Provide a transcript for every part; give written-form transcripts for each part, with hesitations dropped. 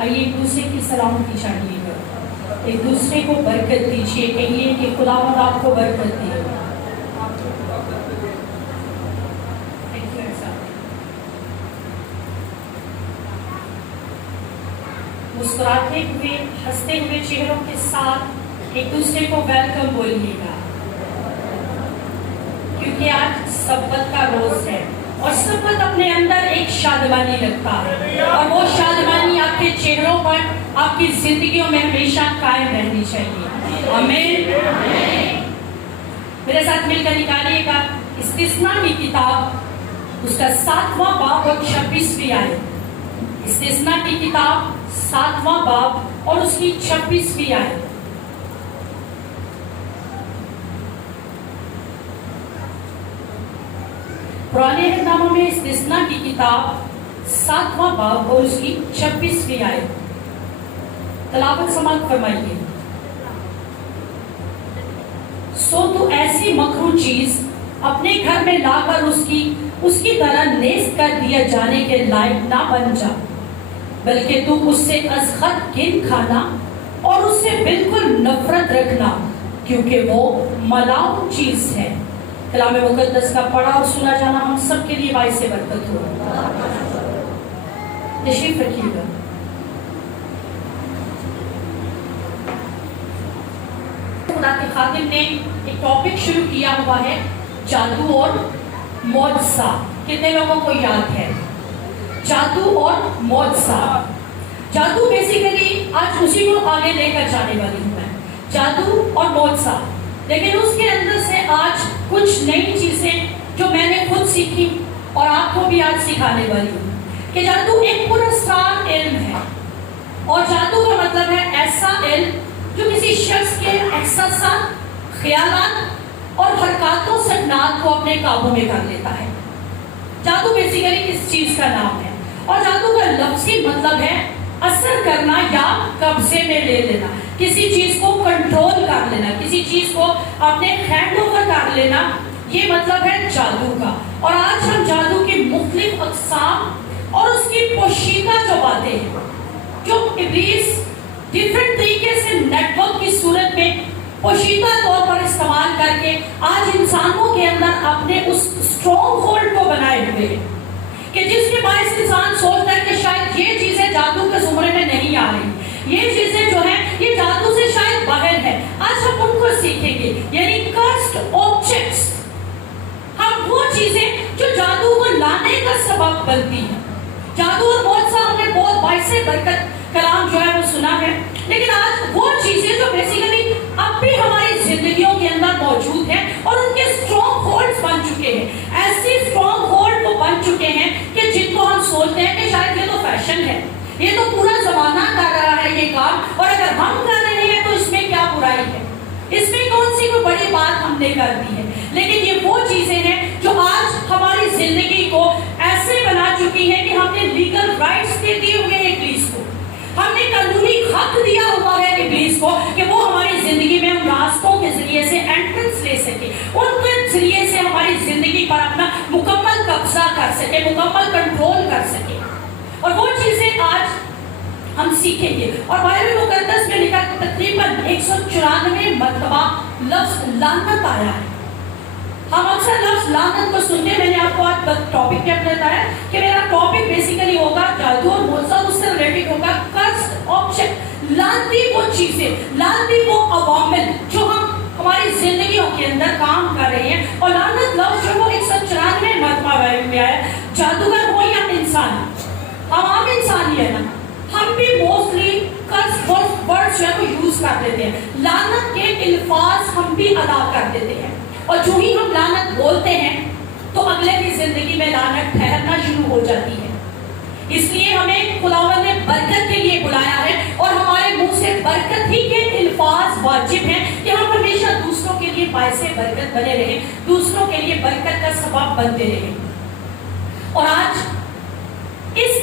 آئیے ایک دوسرے کی سلامتی چاہیے گا, ایک دوسرے کو برکت دیجیے, کہیے کہ خداوند آپ کو برکت دے. مسکراتے ہوئے ہنستے ہوئے چہروں کے ساتھ ایک دوسرے کو ویلکم بولیے گا, کیونکہ آج سبت کا روز ہے اور سبت اپنے اندر ایک شادمانی رکھتا ہے, اور وہ شادمانی آپ کے چہروں پر, آپ کی زندگیوں میں ہمیشہ قائم رہنی چاہیے. آمین. میرے ساتھ مل کر نکالیے گا استثنا کی کتاب, اس کا 7واں باب اور 26ویں آیت. استثنا کی کتاب 7واں باب اور اس کی 26ویں آیت. پرانے عہد میں استثنا کی کتاب 7واں باب اور اس کی 26ویں آیت. تلاوت سماعت فرمائیے. سو تو ایسی مکروہ چیز اپنے گھر میں لا کر اس کی طرح نیست کر دیا جانے کے لائق نہ بن جا, بلکہ تو اس سے از خط گن کھانا اور اس سے بالکل نفرت رکھنا, کیونکہ وہ ملاؤ چیز ہے. کلام مقدس کا پڑھا اور سنا جانا ہم سب کے لیے باعث برکت ہو. تشریف رکھیے گا. خدا کے خادم نے ایک ٹاپک شروع کیا ہوا ہے, جادو اور معجزہ. کتنے لوگوں کو یاد ہے جادو اور معجزہ؟ جادو بیسیکلی آج اسی کو آگے لے کر جانے والی ہوں میں, جادو اور معجزہ. لیکن اس کے اندر سے آج کچھ نئی چیزیں جو میں نے خود سیکھی اور آپ کو بھی آج سکھانے والی ہوں, کہ جادو ایک پراسرار علم ہے, اور جادو کا مطلب ہے ایسا علم جو کسی شخص کے احساسات, خیالات اور حرکاتوں سے نات کو اپنے قابو میں کر لیتا ہے. جادو بیسیکلی کس چیز کا نام ہے, اور جادو کا لفظی مطلب ہے اثر کرنا یا قبضے میں لے لینا, کسی چیز کو کنٹرول کر لینا, کسی چیز کو اپنے ہینڈ اوور کر لینا, یہ مطلب ہے جادو کا. اور آج ہم جادو کی مختلف اقسام اور اس کی پوشیدہ جو باتیں ہیں, جو ابلیس ڈیفرنٹ طریقے سے نیٹ ورک کی صورت میں پوشیدہ طور پر استعمال کر کے آج انسانوں کے اندر اپنے اس اسٹرانگ ہولڈ کو بنائے ہوئے ہیں, کہ جس کے باعث انسان سوچتا ہے کہ شاید یہ چیزیں جادو کے زمرے میں نہیں آ رہی, یہ چیزیں جو ہیں یہ جادو سے شاید باہر ہے. آج ہم ان کو سیکھیں گے, یعنی کرسڈ آبجیکٹس, ہم وہ چیزیں جو جادو کو لانے کا سبب بنتی ہیں. جادو اور معجزہ ہم نے بہت باعث برکت کلام جو ہے وہ سنا ہے, لیکن آج وہ چیزیں جو بیسیکلی اب بھی ہماری زندگیوں کے اندر موجود ہیں اور ان کے اسٹرانگ ہولڈز بن چکے ہیں, ایسی اسٹرانگ ہولڈ وہ بن چکے ہیں کہ جن کو ہم سوچتے ہیں کہ شاید یہ تو فیشن ہے, یہ تو پورا زمانہ کر رہا ہے یہ کام, اور اگر ہم کر رہے ہیں تو اس میں کیا برائی ہے, اس میں کون سی کوئی بڑی بات ہم نے کر دی ہے. لیکن یہ وہ چیزیں ہیں جو آج ہماری زندگی کو ایسے بنا چکی ہیں کہ ہم نے لیگل رائٹس دے دیے ہوئے ہیں ابلیس کو, ہم نے قانونی حق دیا ہوا ہے ابلیس کو کہ وہ ہماری زندگی میں ان راستوں کے ذریعے سے انٹرنس لے سکے, ان کے ذریعے سے ہماری زندگی پر اپنا مکمل قبضہ کر سکے, مکمل کنٹرول کر سکے. اور وہ چیزیں آج ہم سیکھیں گے. اور بائبل مقدس میں لکھا تقریباً 194 مرتبہ لفظ لعنت آیا ہے. ہم اکثر لفظ لعنت کو سنتے ہیں. میں نے آپ کو آج ٹاپک کیا بتایا کہ میرا ٹاپک بیسیکلی ہوگا جادو اور معجزہ, اس سے ریلیٹڈ ہوگا کرسڈ آبجیکٹ, لعنتی وہ چیزیں, لعنتی وہ عوامل جو ہم ہماری زندگیوں کے اندر کام کر رہے ہیں. اور لعنت لفظ جو وہ 194 مرتبہ بائبل میں آیا. جادوگر ہو یا انسان, ہم عام انسان ہی ہے نا, ہم بھی موسٹلی کرس ورڈ جو ہے وہ یوز کر دیتے ہیں, لعنت کے الفاظ ہم بھی ادا کر دیتے ہیں. اور جو ہی ہم لعنت بولتے ہیں تو اگلے کی زندگی میں لعنت ٹھہرنا شروع ہو جاتی ہے. اس لیے ہمیں خداوند نے برکت کے لیے بلایا ہے, اور ہمارے منہ سے برکت ہی کے الفاظ واجب ہیں کہ ہم ہمیشہ دوسروں کے لیے باعث برکت بنے رہیں, دوسروں کے لیے برکت کا سبب بنتے رہیں. اور آج اس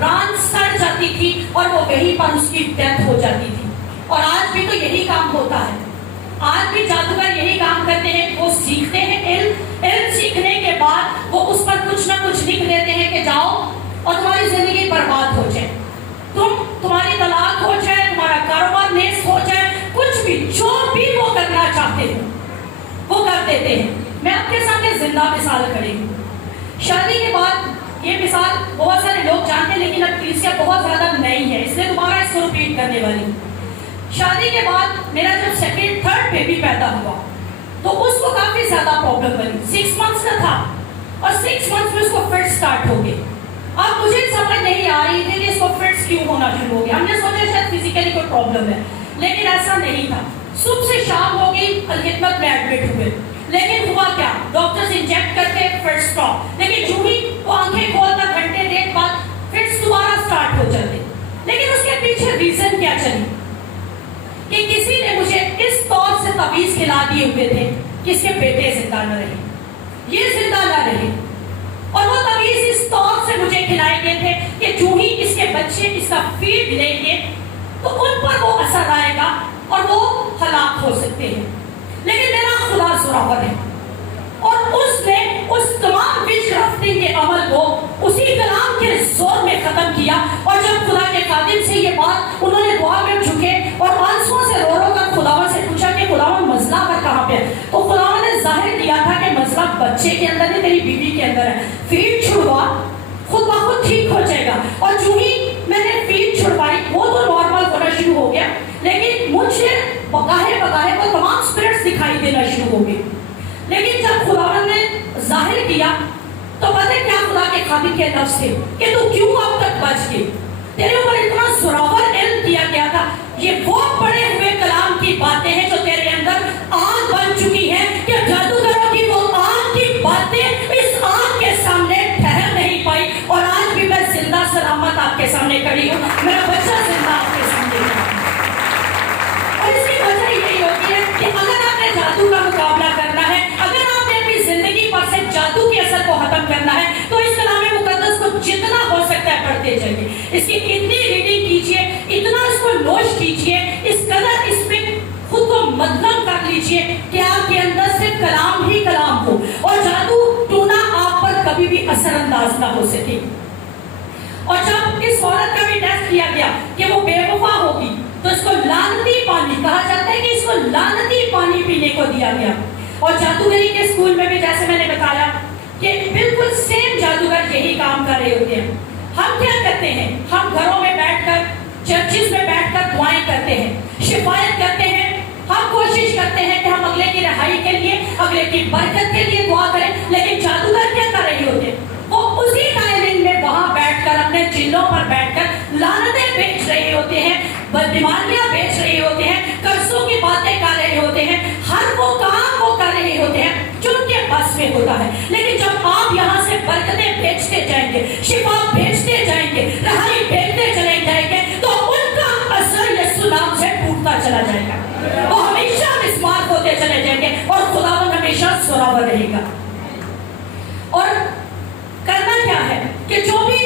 ران سڑ جاتی تھی اور وہ وہیں پر اس کی ڈیتھ ہو جاتی تھی. اور آج بھی تو یہی کام ہوتا ہے. آج بھی جادوگر یہی کام کرتے ہیں. وہ سیکھتے ہیں علم سیکھنے کے بعد وہ اس پر کچھ نہ کچھ لکھ دیتے ہیں کہ جاؤ اور تمہاری زندگی برباد ہو جائے, تمہاری طلاق ہو جائے, تمہارا کاروبار نیست ہو جائے, کچھ بھی جو بھی وہ کرنا چاہتے ہیں وہ کر دیتے ہیں. میں آپ کے سامنے زندہ مثال کھڑی ہوں. شادی کے بعد یہ مثال بہت سارے لوگ جانتے ہیں لیکن اب کلیسیا بہت زیادہ نہیں ہے, اس لیے دوبارہ اس کو ریپیٹ کرنے والی ہوں. شادی کے بعد میرا جب سیکنڈ تھرڈ بیبی پیدا ہوا تو اس کو کافی زیادہ پرابلم بنی. 6 months کا تھا اور 6 months میں اس کو فٹ سٹارٹ ہو گئے. اب مجھے سمجھ نہیں آ رہی تھی کہ اس کو فٹس کیوں ہونا شروع ہو گیا. ہم نے سوچا شاید فزیکلی کوئی پرابلم ہے, لیکن ایسا نہیں تھا. صبح سے شام ہو گئی, الخدمت میں ایڈمٹ ہوئے, لیکن ہوا کیا, ڈاکٹرز انجیکٹ کرتے فٹ سٹاپ, لیکن جو ہی وہ آنکھیں کھولتا گھنٹے دیر بعد فٹس دوبارہ سٹارٹ ہو جاتے. لیکن اس کے پیچھے ریزن کیا چلی کہ کسی نے مجھے اس طور سے تعویذ کھلا دیے ہوئے تھے کہ اس کے بیٹے زندہ نہ رہے, یہ زندہ نہ رہے. اور وہ تعویذ اس طور سے مجھے کھلائے گئے تھے کہ جو ہی اس کے بچے اس کا فیڈ لیں گے تو ان پر وہ اثر آئے گا اور وہ ہلاک ہو سکتے ہیں. لیکن میرا خدا زوراور ہے اور اس نے اس تمام وچ کرافٹنگ کے عمل کو اسی کلام کے زور میں ختم کیا. اور جب خدا کے خادم سے یہ بات انہوں نے دعا میں جھکے اور آنسوؤں سے رو رو کر خداوند سے پوچھا کہ خداوند مسئلہ پر کہاں پہ ہے, تو خداوند نے ظاہر کیا تھا کہ مسئلہ بچے کے اندر ہے, تیری بیوی کے اندر ہے. فیڈ چھڑوا, خود بخود ٹھیک ہو جائے گا. اور جو ہی میں نے فیڈ چھڑوائی وہ تو نارمل ہونا شروع ہو گیا, لیکن مجھے بقاہے کو تمام اسپرٹس دکھائی دینا شروع ہو گئے. لیکن جب خداوند نے ظاہر کیا تو پتہ کیا خدا کے خادم کے لفظ تھے کہ تو کیوں اب تک بچ گئے, تیرے اوپر اتنا زوراور علم دیا گیا تھا. یہ وہ پڑے ہوئے کلام کی باتیں ہیں جو تیرے اندر آگ بن چکی ہیں کہ جادوگروں کی وہ آگ کی باتیں اس آگ کے سامنے ٹھہر نہیں پائی. اور آج بھی میں زندہ سلامت آپ کے سامنے کھڑی ہوں, میرا بچہ زندہ آپ کے سامنے کھڑا ہے. اور اس کی وجہ یہی ہوتی ہے کہ اگر آپ نے جادو کا مقابلہ کرنا ہے, اگر آپ نے اپنی زندگی پر سے جادو کے اثر کو ختم کرنا ہے, تو اس کلام مقدس کو جتنا ہو سکتا ہے پڑھتے جائیے. اس کی اتنی ریڈنگ کیجیے, اتنا اس کو نوش کیجیے, اس قدر اس میں خود کو مدھم کر لیجیے کہ آپ کے اندر سے کلام ہی کلام ہو اور جادو ٹونا آپ پر کبھی بھی اثر انداز نہ ہو سکے. اور جب اس عورت کا بھی ٹیسٹ کیا گیا کہ وہ بے وفا ہوگی تو اس کو لعنتی پانی کہا جاتا ہے کہ اس کو لعنتی پانی پینے کو دیا گیا. اور جادوگری کے اسکول میں بھی جیسے میں نے بتایا کہ بالکل سیم جادوگر یہی کام کر رہے ہوتے ہیں. ہم کیا کرتے ہیں, ہم گھروں میں بیٹھ کر چرچز میں بیٹھ کر دعائیں کرتے ہیں, شفایت کرتے ہیں, ہم کوشش کرتے ہیں کہ ہم اگلے کی رہائی کے لیے, اگلے کی برکت کے لیے دعا کریں. لیکن جادوگر کیا کر رہے ہوتے ہیں, وہ اسی ٹائمنگ میں وہاں بیٹھ کر اپنے چلوں پر بیٹھ کر لعنتیں بیچ رہے ہوتے ہیں, بیماریاں بیچ رہے ہوتے ہیں, قرضوں کی باتیں کر رہے ہوتے ہیں, ہر وہ کام وہ کر رہے ہوتے ہیں جو ان کے بس میں ہوتا ہے. لیکن جب آپ یہاں سے برکتیں بیچتے جائیں گے, شفا بیچتے جائیں گے, رہائی بیچتے چلے جائیں گے, تو ان کا اثر یسوع نام سے ٹوٹتا چلا جائے گا. وہ ہمیشہ مسمار ہوتے چلے جائیں گے اور خداوند ہمیشہ زوراور رہے گا. اور کرنا کیا ہے کہ جو بھی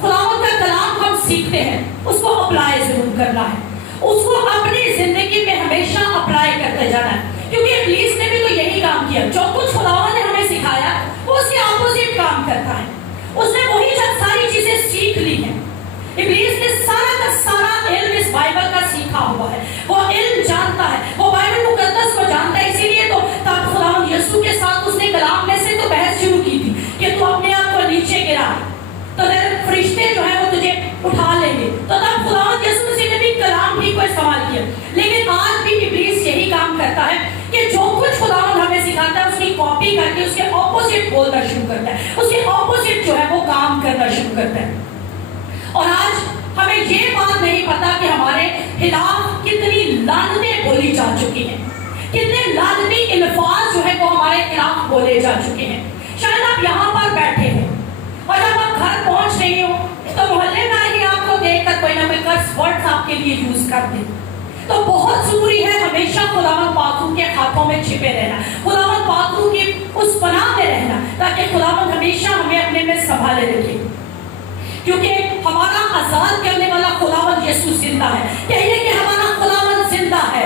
خداوند کا کلام ہم سیکھتے ہیں اس کو اپلائی ضرور کرنا ہے, اس کو اپنی زندگی میں ہمیشہ اپلائی کرتے جانا ہے. کیونکہ ابلیس نے بھی تو یہی کام کیا, جو کچھ خداوند نے ہمیں سکھایا وہ اس کے اپوزٹ کام کرتا ہے. اس نے وہی ساری چیزیں سیکھ لی ہیں. ابلیس نے سارا کا سارا علم اس بائبل کا سیکھا ہوا ہے, وہ علم جانتا ہے, وہ بائبل مقدس کو جانتا ہے. اسی لیے تو تب خداوند یسوع کے ساتھ اس نے کلام میں سے تو بحث شروع کی تھی کہ تو اپنے آپ کو نیچے گرا تو فرشتے جو ہیں وہ تجھے اٹھا لیں گے. تو تب خداوند یسوع مسیح نے بھی کلام ہی کو استعمال کیا. لیکن آج بھی ابلیس یہی کام کرتا ہے کہ جو کچھ خداوند ہمیں سکھاتا ہے اس کی کاپی کر کے اس کے اپوزٹ بولنا شروع کرتا ہے, اس کے اپوزٹ جو ہے وہ کام کرنا شروع کرتا ہے. اور آج ہمیں یہ بات نہیں پتا کہ ہمارے خلاف کتنی لعنتیں بولی جا چکی ہیں, کتنے لعنتی الفاظ جو ہے وہ ہمارے خلاف بولے جا چکے ہیں. شاید آپ یہاں پر بیٹھے ہو اور جب آپ گھر پہنچ رہی ہو تو محلے میں ہی آپ کو دیکھ کر کوئی نہ کوئی کرس ورڈز آپ کے لیے یوز کر دیں. تو بہت ضروری ہے ہمیشہ خداوند پاک کے ہاتھوں میں چھپے رہنا, خداوند پاک کی اس پناہ میں رہنا, تاکہ خداوند ہمیشہ ہمیں اپنے میں سنبھالے رکھے. کیونکہ ہمارا آزاد کرنے والا خداوند یسوع زندہ ہے. کہیے کہ ہمارا خداوند زندہ ہے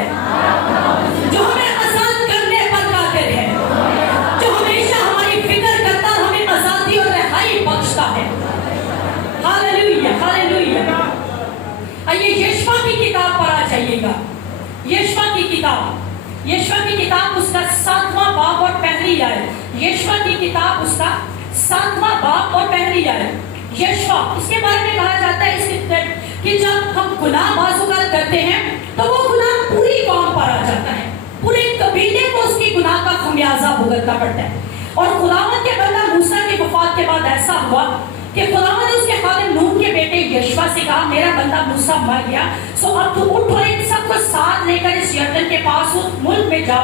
جو ہمیں آزاد کرنے پر قادر ہے, جو ہمیشہ ہماری فکر کرتا اور ہمیں آزادی اور رہائی بخشتا ہے. ہاللیلویا ہاللیلویا. آئیے یشوع کی کتاب پر آ جائیے گا. یشوع کی کتاب اس کا 7واں باب اور پہلی آیت. یشوع کی کتاب اس کا 7واں باب اور پہلی آیت. یشوع, اس کے بارے میں کہا جاتا ہے اس کہ جب ہم گناہ بعض اوقات کرتے ہیں تو وہ گناہ پوری قوم پر آ جاتا ہے, پورے قبیلے کو اس کی گناہ کا خمیازہ بھگتنا پڑتا ہے. اور خداوند کے بندہ موسیٰ کی وفات کے بعد ایسا ہوا کہ خداوند نے اس کے خادم نون کے بیٹے یشوع سے کہا میرا بندہ موسیٰ مر گیا, سو اب تو اٹھ اور ان سب کو ساتھ لے کر اس یردن کے پاس اس ملک میں جا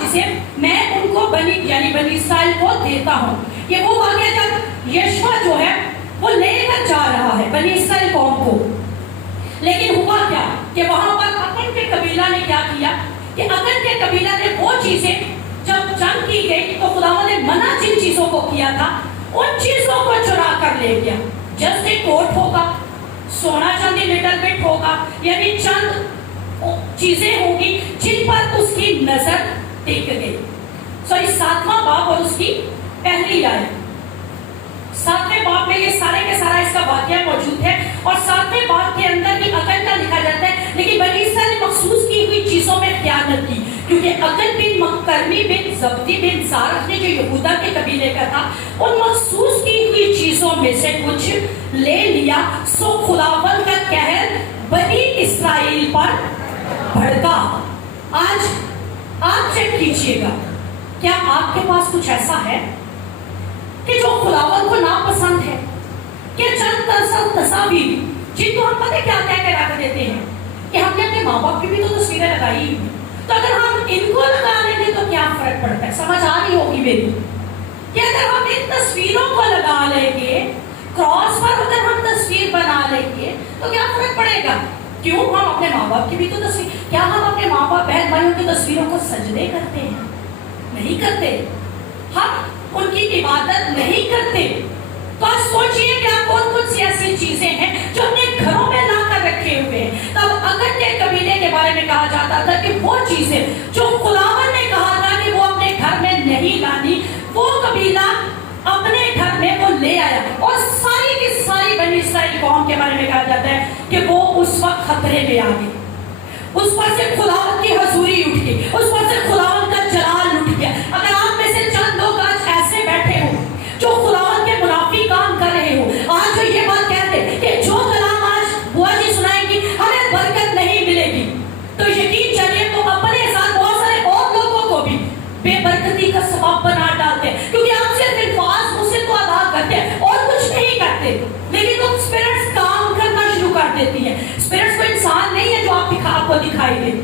جسے میں ان کو بنی اسرائیل کو دیتا ہوں. یہ وہ واقعہ جب یشوع جو ہے وہ لے کر جا رہا ہے بنی اسرائیل قوم کو. لیکن ہوا کیا کہ وہاں پر اکن کے قبیلہ نے کیا کیا کہ اکن کے قبیلہ نے وہ چیزیں جب جنگ کی گئی تو خداوند نے منع جن چیزوں کو کیا تھا ان چیزوں کو چرا کر لے گیا. جسٹ ایک کوٹ ہوگا, سونا چاندی لٹل بٹ ہوگا, یعنی چند چیزیں ہوگی جن پر اس کی نظر ٹک گئی. سو اس 7واں باب اور اس کی پہلی آیت, 7ویں باب میں یہ سارے کے سارا اس کا واقعہ موجود ہے. اور 7ویں باب کے اندر بھی اکن کا لکھا جاتا ہے, لیکن بنی اسرائیل نے مخصوص کی ہوئی چیزوں میں خیانت کی, کیونکہ اکن بن مکرمی بن زبدی بن زارف نے جو یہودا کے قبیلے کا تھا ان مخصوص کی ہوئی چیزوں میں سے کچھ لے لیا. سو خداوند کا قہر بنی اسرائیل پر بھڑکا. آج آپ چیک کیجئے گا, کیا آپ کے پاس کچھ ایسا ہے کہ جو خداوند کو ناپسند ہے, کہ چند تصاویر جن کو ہم پتہ کیا کہہ کے رکھ دیتے ہیں کہ ہم نے اپنے ماں باپ کی بھی تو تصویریں لگائی ہوئی, تو اگر ہم ان کو لگا لیں گے تو کیا فرق پڑتا ہے؟ سمجھ آ رہی ہوگی میری کہ اگر ہم ان تصویروں کو لگا لیں گے, کراس پر اگر ہم تصویر بنا لیں گے تو کیا فرق پڑے گا؟ کیوں؟ ہم اپنے ماں باپ کی بھی تو تصویر, کیا ہم اپنے ماں باپ بہن بھائیوں کی تصویروں کو سجدے کرتے ہیں؟ نہیں کرتے. ہم ان کی عبادت نہیں کرتے. تو آج سوچئے کہ آپ کون سی ایسی چیزیں ہیں جو اپنے گھروں میں لا کر رکھے ہوئے ہیں. تب اکن کے قبیلے کے بارے میں کہا جاتا تھا کہ وہ چیزیں جو خداوند نے کہا تھا کہ وہ اپنے گھر میں نہیں لانی, وہ قبیلہ اپنے گھر میں وہ لے آیا. اور ساری کی ساری بنی اسرائیل قوم کے بارے میں کہا جاتا ہے کہ وہ اس وقت خطرے میں آ گئی. اس پر سے خداوند کی حضوری اٹھ گئی, اس پر سے خداوند کا جلال اٹھ گیا. اگر آپ میں سے چند لوگ آج ایسے بیٹھے ہو جو خداوند کے منافی کام کر رہے ہو, آج جو یہ بات کہتے کہ جو کلام آج بوا جی سنائیں گی ہمیں برکت نہیں ملے گی, تو یقین جانیے تو اپنے ساتھ بہت سارے اور لوگوں کو بھی بے برکتی کا سبب بنا ڈالتے ہیں, کیونکہ آپ صرف الفاظ اسے تو ادا کرتے ہیں اور کچھ نہیں کرتے. لیکن وہ اسپرٹس کام کرنا شروع کر دیتی ہیں. اسپرٹس کو انسان نہیں ہے جو آپ کو دکھائی دے,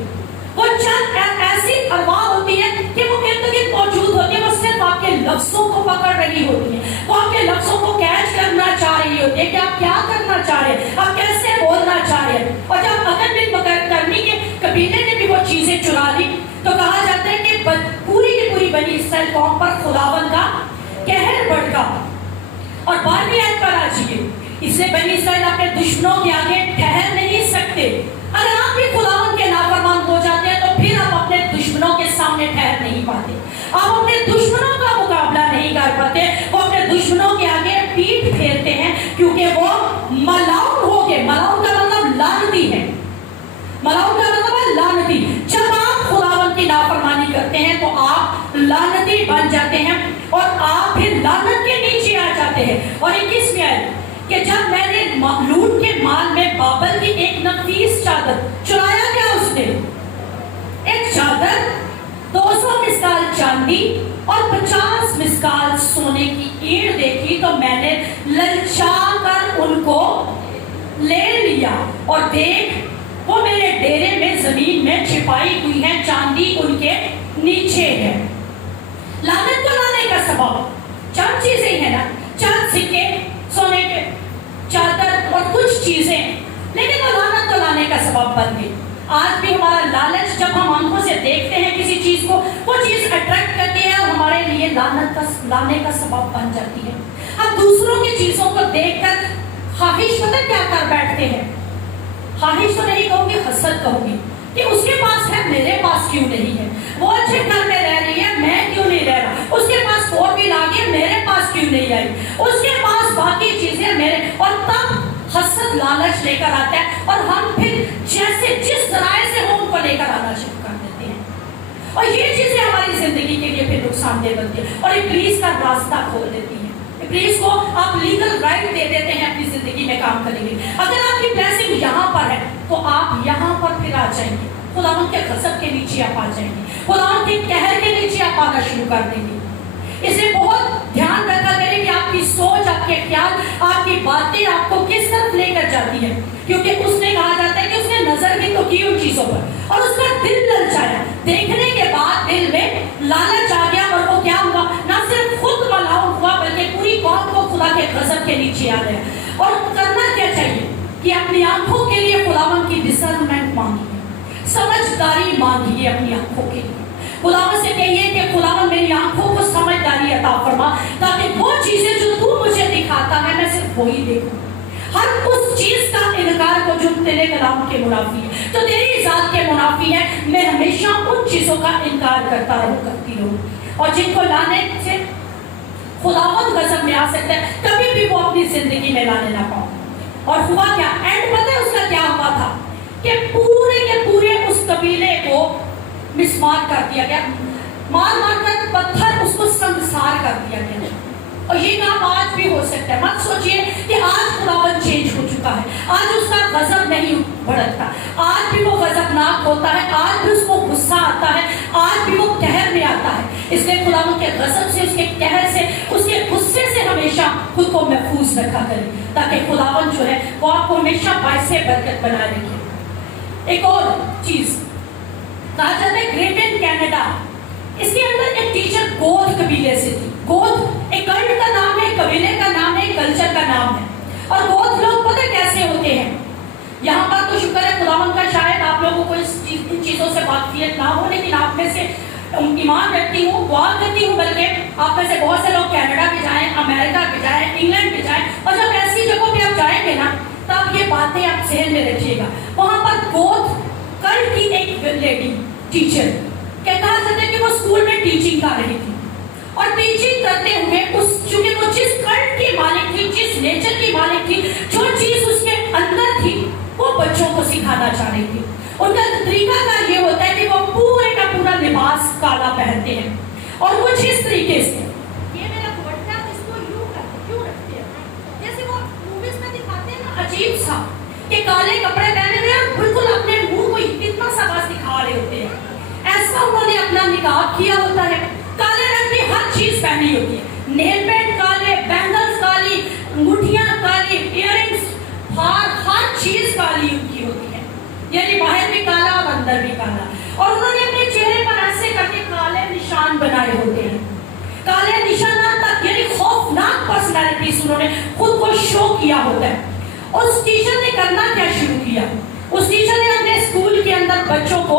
وہ چند ایسی ارواح ہوتی ہیں کہ وہ ارد گرد موجود ہوتی ہیں, وہ صرف آپ کے لفظوں کو پکڑ رہی ہوتی ہیں, وہ آپ کے لفظوں کو کیچ کرنا چاہ رہی ہوتی ہے کہ آپ کیا کرنا چاہ رہے ہیں, آپ کیسے بولنا چاہ رہے ہیں. اور جب اکن بن مکرمی کے قبیلے نے بھی وہ چیزیں چرا لی تو کہا جاتا ہے کہ پوری کی پوری بنی اسرائیل قوم پر خداوند کا قہر بڑھا. اور 12ویں آیت پر آ جائیے, اس لیے بنی اسرائیل اپنے دشمنوں کے آگے ٹھہر نہیں سکتے. اگر آپ بھی خداوند کے نافرمان ہو جاتے ہیں تو پھر آپ اپنے دشمنوں کے سامنے ٹھہر نہیں پاتے, آپ اپنے دشمنوں کا مقابلہ نہیں کر پاتے. وہ اپنے دشمنوں کے آگے پیٹھ پھیرتے ہیں کیونکہ وہ ملعون ہو گئے. ملعون کا مطلب لعنتی ہے, ملعون کا مطلب ہے لعنتی. جب آپ خداوند کی نافرمانی کرتے ہیں تو آپ لعنتی بن جاتے ہیں اور آپ پھر لعنت کے نیچے آ جاتے ہیں. اور 21ویں آیت کہ جب میں نے لوٹ کے مال میں بابل کی ایک نفیس چادر چرایا, کیا اس نے ایک چادر 200 مسکال چاندی اور 50 مسکال سونے کی اینٹ دیکھی تو میں نے للچا کر ان کو لے لیا, اور دیکھ وہ میرے ڈیرے میں زمین میں چھپائی ہوئی ہیں, چاندی ان کے نیچے ہے. لعنت کو لانے کا سبب چند چیزیں ہیں نا, چند سکے, سونے کے چادر اور کچھ چیزیں, لیکن وہ لعنت کو لانے کا سبب بن گئی. آج بھی ہمارا لالچ جب ہم آنکھوں سے دیکھتے ہیں کسی چیز کو, وہ چیز اٹریکٹ کرتی ہے اور ہمارے لیے لعنت کا لانے کا سبب بن جاتی ہے. ہم دوسروں کی چیزوں کو دیکھ کر خواہش پتہ کیا کر بیٹھتے ہیں؟ خواہش تو نہیں کہوں گی، حسد کہوں گی کہ اس کے پاس ہے میرے پاس کیوں نہیں ہے، وہ اچھے گھر میں رہ رہی ہے میں کیوں نہیں رہ رہا، اس کے پاس 4 وہیل آ گئی میرے پاس کیوں نہیں آئی، اس کے پاس باقی چیزیں میرے، اور تب حسد لالچ لے کر آتا ہے اور ہم پھر جیسے جس ذرائع سے ہو ان کو لے کر آنا شروع کر دیتے ہیں، اور یہ چیزیں ہماری زندگی کے لیے پھر نقصان دہ بنتی ہے اور ابلیس کا راستہ کھول دیتی ہے۔ ابلیس کو آپ لیگل رائٹ دے دیتے ہیں اپنی زندگی میں کام کرنے کے لیے، اگر آپ کی بلیسنگ یہاں پر ہے تو آپ یہاں پر پھر آ جائیں گے، خداوند کے غضب کے نیچے آپ آ جائیں گے، خداوند کے قہر کے نیچے آپ آنا شروع کر دیں گے۔ اسے بہت دھیان رکھا کریں کہ آپ کی سوچ، آپ کے خیال، آپ کی باتیں آپ کو کس طرف لے کر جاتی ہے، کیونکہ اس نے کہا جاتا ہے کہ اس نے نظر بھی تو کی ان چیزوں پر اور اس کا دل للچایا، دیکھنے کے بعد دل میں لالچ آ گیا اور وہ کیا ہوا، نہ صرف خود ملعون ہوا بلکہ پوری قوم کو خدا کے غضب کے نیچے آ گیا۔ اور کرنا کیا چاہیے کہ اپنی آنکھوں کے لیے خداوند کی ڈسرنمنٹ مانگیے، سمجھداری مانگیے اپنی آنکھوں کے لیے، خداوند سے کہیے کہ خداوند میری آنکھوں کو سمجھداری عطا فرما تاکہ وہ چیزیں جو تو مجھے دکھاتا ہے میں صرف وہی دیکھوں، ہر اس چیز کا انکار کو جو تیرے کلام کے منافی ہے، تو تیری ذات کے منافی ہے، میں ہمیشہ ان چیزوں کا انکار کرتا کرتی رہوں، اور جن کو لانے سے خداوند غضب میں آ سکتا ہے کبھی بھی وہ اپنی زندگی میں لانے نہ پاؤں۔ اور ہوا کیا، اینڈ پتہ ہے اس کا کیا ہوا تھا کہ پورے کے پورے اس قبیلے کو مسمار کر دیا گیا، مار مار کر پتھر اس کو سنسار کر دیا گیا۔ اور یہ کام آج بھی ہو سکتا ہے، مت سوچئے کہ آج خداوند چینج ہو چکا ہے، آج اس کا غضب نہیں بھڑکتا، آج بھی وہ غضبناک ہوتا ہے، آج بھی اس کو غصہ آتا ہے، آج بھی وہ قہر میں آتا ہے، اس لیے خداوند کے غضب سے، اس کے قہر سے، اس کے غصے سے ہمیشہ خود کو محفوظ رکھا کریں تاکہ خداوند جو ہے وہ آپ کو ہمیشہ باعث برکت بنائے رکھے۔ ایک اور چیز کہا جاتا ہے گریٹن کینیڈا، اس کے اندر ایک ٹیچر گودھ قبیلے سے تھی۔ گودھ ایک کلٹ کا نام ہے، قبیلے کا نام ہے، کلچر کا نام ہے، اور گودھ لوگ پتہ کیسے ہوتے ہیں، یہاں پر تو شکر ہے خداوند کا، شاید آپ لوگوں کو ان چیزوں سے واقفیت نہ ہو، لیکن آپ میں سے ایمان رکھتی ہوں، دعا کرتی ہوں، بلکہ آپ میں سے بہت سے لوگ کینیڈا بھی جائیں، امریکہ بھی جائیں، انگلینڈ بھی جائیں، اور جب ایسی جگہوں پہ آپ جائیں گے نا تب یہ باتیں آپ ذہن میں رکھیے گا۔ وہاں پر گودھ کلٹ کی ایک لیڈی ٹیچر، کہا جاتا ہے کہ وہ اسکول میں ٹیچنگ کر رہی تھی، اور ٹیچنگ کرتے ہوئے چونکہ وہ جس کلٹ کی مالک تھی، جس نیچر کی مالک تھی، جو چیز اس کے اندر تھی وہ بچوں کو سکھانا چاہ رہی تھی۔ ان کا طریقہ کار یہ ہوتا ہے کہ وہ پورے کا پورا لباس کالا پہنتے ہیں، اور وہ جس طریقے سے، یہ میرا دوپٹہ اس کو یوں رکھتے ہیں جیسے وہ موویز میں دکھاتے ہیں نا، عجیب سا کہ کالے کپڑے پہنے ہوئے اور بالکل اپنے منہ کو اتنا سا بس دکھا رہے ہوتے ہیں، ایسا انہوں نے اپنا نقاب کیا ہوتا ہے، کالے رنگ کی ہر چیز پہنی ہوتی ہے، نیل پینٹ کالے، بینگلز کالی، انگوٹھیاں کالی، ایئر رنگز، ہر چیز کالی ان کی ہوتی ہے، یعنی باہر بھی کالا اور اندر بھی کالا، اور انہوں نے اپنے چہرے پر ایسے کر کے کالے نشان بنائے ہوتے ہیں، کالے نشانات تک، یعنی خوفناک پرسنالٹیز انہوں نے خود کو شو کیا ہوتا ہے۔ اور اس ٹیچر نے کرنا کیا شروع کیا، اس ٹیچر نے اپنے اسکول کے اندر بچوں کو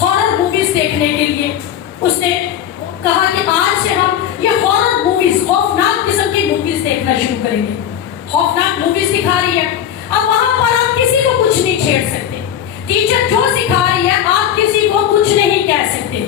ہارر موویز دیکھنے کے لیے اس نے کہا کہ آج سے ہم یہ ہارر موویز، خوفناک قسم کی موویز دیکھنا شروع کریں گے۔ خوفناک موویز دکھا رہی ہے، اب وہاں پر آپ کسی کو کچھ نہیں چھیڑ سکتے، ٹیچر جو سکھا رہی ہے آپ کسی کو کچھ نہیں کہہ سکتے،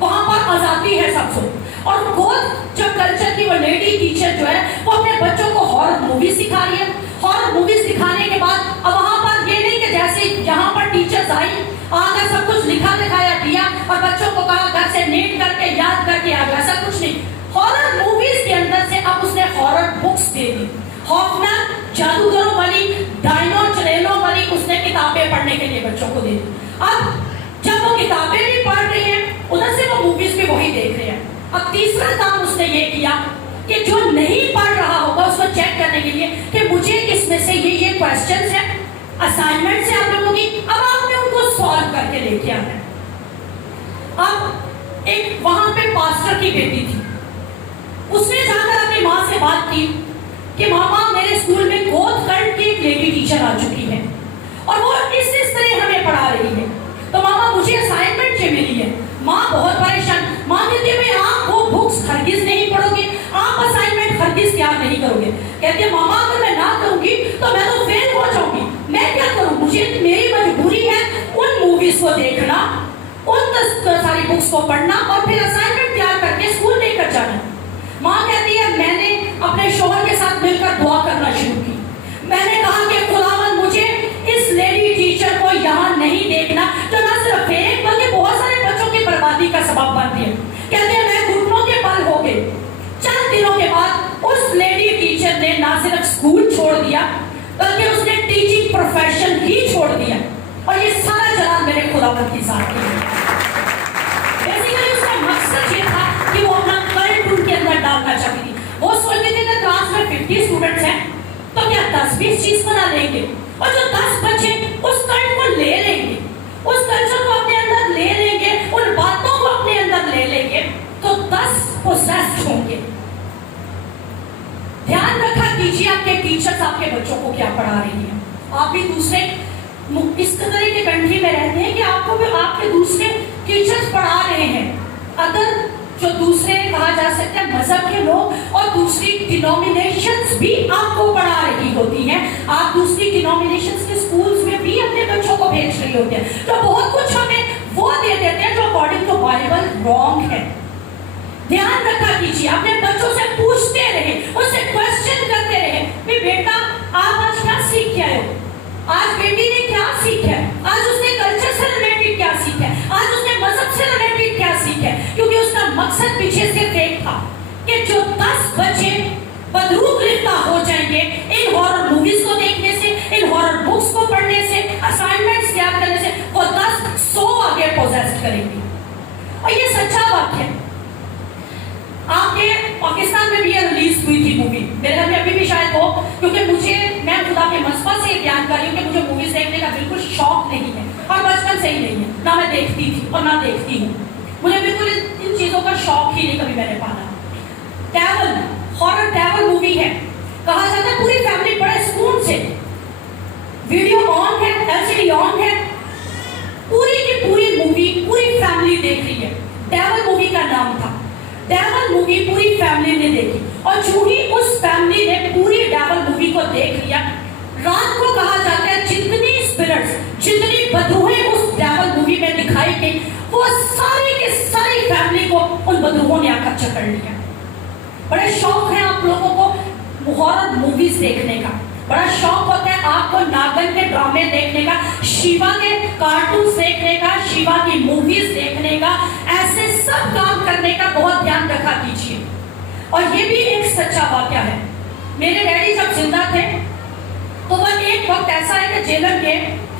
وہاں پر آزادی ہے سب کو۔ اور گودھ جب کلچر کی وہ لیڈی ٹیچر جو ہے وہ اپنے بچوں کو ہارر موویز سکھا رہی ہے، ہارر موویز دکھانے کے بعد اب وہاں پر یہ نہیں کہ جیسے یہاں پر ٹیچرز آئی، آ کر سب کچھ لکھا دکھایا دیا اور بچوں کو کہا گھر سے نیٹ کر کے یاد کر کے آ گیا، ایسا کچھ نہیں۔ ہارر موویز کے اندر سے اب اس نے ہارر بکس دے دی، خوفناک جادوگروں والی، ڈائنو چڑیلوں والی اس نے کتابیں پڑھنے کے لیے بچوں کو دے دی۔ اب جب وہ کتابیں بھی پڑھ رہی ہیں ادھر سے وہ موویز بھی وہی دیکھ رہے ہیں۔ اب تیسرا کام اس نے یہ کیا کہ جو نہیں پڑھ رہا ہوگا اس کو چیک کرنے کے لیے کہ مجھے اس میں سے یہ کوسچنز ہیں، اسائنمنٹس ہیں آپ لوگوں کی، اب آپ نے ان کو سالو کر کے لے کے آنا ہے۔ اب ایک وہاں پہ پاسٹر کی بیٹی تھی، اس نے جا کر اپنی ماں سے بات کی کہ ماما میرے اسکول میں گودھ کلٹ کی ایک لیڈی ٹیچر آ چکی ہے اور وہ اس طرح ہمیں پڑھا رہی ہے، تو ماما مجھے اسائنمنٹ جو ملی ہے۔ ماں بہت پریشان، ماں کہتی ہے آپ وہ بکس ہرگز نہیں پڑھو گے، آپ اسائنمنٹ ہرگز تیار نہیں کرو گے. کہتے ہیں ماما اگر میں نہ کروں گی تو میں تو فیل ہو جاؤں گی, میں کیا کروں, مجھے میری مجبوری ہے ان موویز کو دیکھنا, ان ساری بکس کو پڑھنا اور پھر اسائنمنٹ تیار کر کے اسکول لے کر جانا. ماں کہتی ہے میں نے اپنے شوہر کے ساتھ مل کر دعا کرنا شروع کی. میں نے کہا کہ خداوند مجھے اس لیڈی ٹیچر کو یہاں نہیں دیکھنا جو نہ صرف ایک بلکہ بہت سارے بچوں کی بربادی کا سبب بنتی ہے. کہتے ہیں میں گھٹنوں کے بل ہو گئے. چند دنوں کے بعد اس لیڈی ٹیچر نے نہ صرف اسکول چھوڑ دیا بلکہ اس نے ٹیچنگ پروفیشن ہی چھوڑ دیا, اور یہ سارا جلال میرے خداوند کی ذات کے لیے. بیسیکلی اس کا مقصد یہ تھا کہ وہ اپنا کلٹ ان کے اندر ڈالنا چاہتی تھی. وہ سوچتے تھے کہ کلاس میں 50 اسٹوڈنٹس ہیں تو کیا 10-20 چیز بنا لیں گے, اور جو 10 بچے اس کلٹ کو لے لیں گے, اس کلچر کو اپنے اندر لے لیں گے, ان باتوں کو اپنے اندر لے لیں گے تو 10 پوزیسڈ ہوں گے. دھیان رکھا کیجیے آپ کے ٹیچرز آپ کے بچوں کو کیا پڑھا رہی ہیں. آپ بھی دوسرے اس طرح کی کنٹری میں رہتے ہیں کہ آپ کو بھی آپ کے دوسرے ٹیچرز پڑھا رہے ہیں. اگر جو دوسرے کہا جا سکتا ہے مذہب کے لوگ اور دوسری ڈینومینیشنز بھی آپ کو پڑھا رہی ہوتی ہیں, آپ دوسری ڈینومینیشنز کے سکولز میں بھی اپنے بچوں کو بھیج رہی ہوتے ہیں, جو بہت کچھ ہمیں وہ دے دیتے ہیں جو اکارڈنگ ٹو بائبل رانگ ہے. دھیان رکھا کیجیے, اپنے بچوں سے پوچھتے رہے, ان سے کوشچن کرتے رہے, بیٹا آپ آج کیا سیکھ کے آئے ہو, آج بیٹی نے کیا سیکھا ہے, آج اس نے کلچر سے ریلیٹڈ کیا سیکھا ہے, آج اس نے مذہب سے ریلیٹڈ کیا سیکھا ہے. کیونکہ اس کا مقصد پیچھے سے ایک تھا کہ جو 10 بچے بدروح گرفتار ہو جائیں گے ان ہارر موویز کو دیکھنے سے, ان ہارر بکس کو پڑھنے سے, اسائنمنٹس تیار کرنے سے, وہ 100 آگے پوزیسڈ کریں گے. اور یہ سچا واقعہ ہے. آپ کے پاکستان میں بھی یہ ریلیز ہوئی تھی مووی, میرے گھر میں ابھی بھی شاید ہو, کیونکہ میں خدا کے مصفا سے بیان کر رہی ہوں کہ مجھے موویز دیکھنے کا بالکل شوق نہیں ہے, اور بچپن سے ہی نہیں ہے, نہ میں دیکھتی تھی اور نہ دیکھتی ہوں. مجھے بالکل ان چیزوں کا شوق ہی نہیں کبھی میں نے پالا. ڈیول, ہارر ڈیول مووی ہے, کہا جاتا ہے پوری فیملی بڑے سکون سے, ویڈیو آن ہے, LCD آن ہے, پوری کی پوری مووی پوری فیملی دیکھ رہی ہے. ڈیول مووی کا نام تھا. ڈیول مووی پوری فیملی نے دیکھی, اور جو ہی اس فیملی نے پوری ڈیول مووی کو دیکھ لیا, رات کو کہا جاتا ہے جتنی اسپرٹس, جتنی بدروہیں اس ڈیول مووی میں دکھائی گئی, وہ ساری کی ساری فیملی کو ان بدروہوں نے آ کر چکر لیا. بڑے شوق ہے آپ لوگوں کو ہارر موویز دیکھنے کا, بڑا شوق ہوتا ہے آپ کو ناگن کے ڈرامے دیکھنے کا, شیوا کے کارٹونز دیکھنے کا, شیوا کی موویز دیکھنے کا, ایسے سب کام کرنے کا بہت دھیان رکھا کیجیے. اور یہ بھی ایک سچا واقعہ ہے. میرے ڈیڈی جب زندہ تھے تو وہ ایک وقت ایسا ہے کہ جیلر کے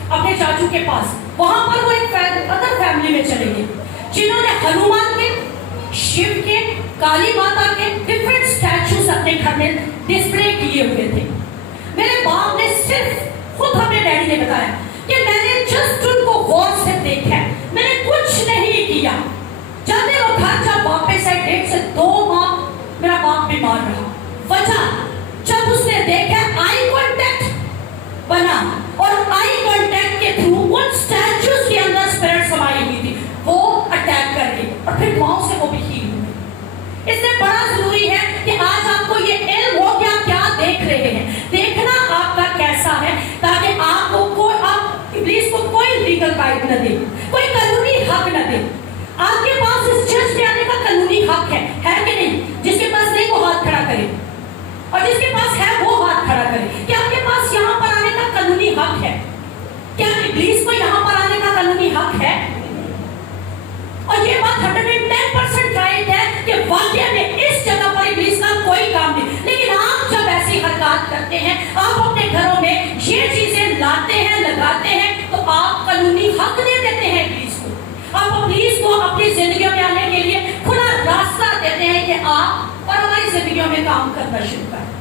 اپنے چاچو کے پاس, وہاں پر وہ ایک ادر فیملی میں چلے گئے جنہوں نے ہنومان کے, شیو کے, کالی ماتا کے ڈفرنٹ اسٹیچوز اپنے گھر میں ڈسپلے کیے ہوئے تھے. میرے باپ نے صرف خود ہمیں ڈیڈی نے بتایا کہ میں نے جسٹ ان کو غور سے دیکھا, میں نے کچھ نہیں کیا. جب وہ گھر جب واپس آئے 1.5 سے 2 ماہ میرا باپ بیمار رہا. وجہ جب اس نے دیکھا آئی کانٹیکٹ بنا, اور آئی کانٹیکٹ کے تھرو ان اسٹیچوز کے اندر اسپرٹ سمائی ہوئی تھی, وہ اٹیک کر گئی اور پھر دعاؤں سے وہ بھی ہیل ہوئی. اس لیے بڑا ضروری ہے کہ آج آپ کو یہ علم ہو کہ آپ کیا دیکھ رہے ہیں, دیکھنا آپ کا کیسا ہے, تاکہ آپ کو ابلیس کو کوئی لیگل رائٹ نہ دے, کوئی قانونی حق نہ دے. آپ کے پاس اس چرچ میں آنے کا قانونی حق ہے کہ نہیں؟ جس کے پاس نہیں وہ ہاتھ کھڑا کرے, اور جس کے پاس ہے وہ ہاتھ کھڑا کرے. کیا آپ کے پاس یہاں پر آنے کا قانونی حق ہے؟ کیا ابلیس کو یہاں پر آنے کا قانونی حق ہے؟ اور یہ بات 110% رائٹ ہے کہ واقعہ میں اس جگہ پر ابلیس کا کوئی کام نہیں. لیکن آپ جب ایسی حرکات کرتے ہیں, آپ اپنے گھروں میں یہ چیزیں لاتے ہیں, لگاتے ہیں, تو آپ قانونی حق دے دیتے ہیں ابلیس کو. آپ ابلیس کو اپنی زندگیوں میں آنے کے لیے کھلا راستہ دیتے ہیں کہ آپ اور ہماری زندگیوں میں کام کرنا شروع کریں.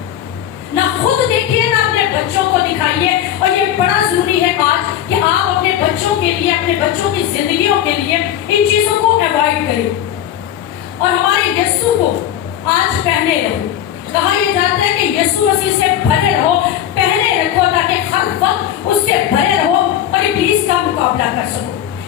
نہ خود دیکھیے نہ اپنے بچوں کو دکھائیے. اور یہ بڑا ضروری ہے آج کہ آپ اپنے بچوں کے لیے, اپنے بچوں کی زندگیوں کے لیے ان چیزوں کو اوائڈ کریں, اور ہمارے یسوع کو آج پہنے رہو. کہا یہ جاتا ہے کہ یسوع مسیح سے بھرے رہو, پہنے رکھو, تاکہ ہر وقت اس سے بھرے رہو اور ابلیس کا مقابلہ کر سکو.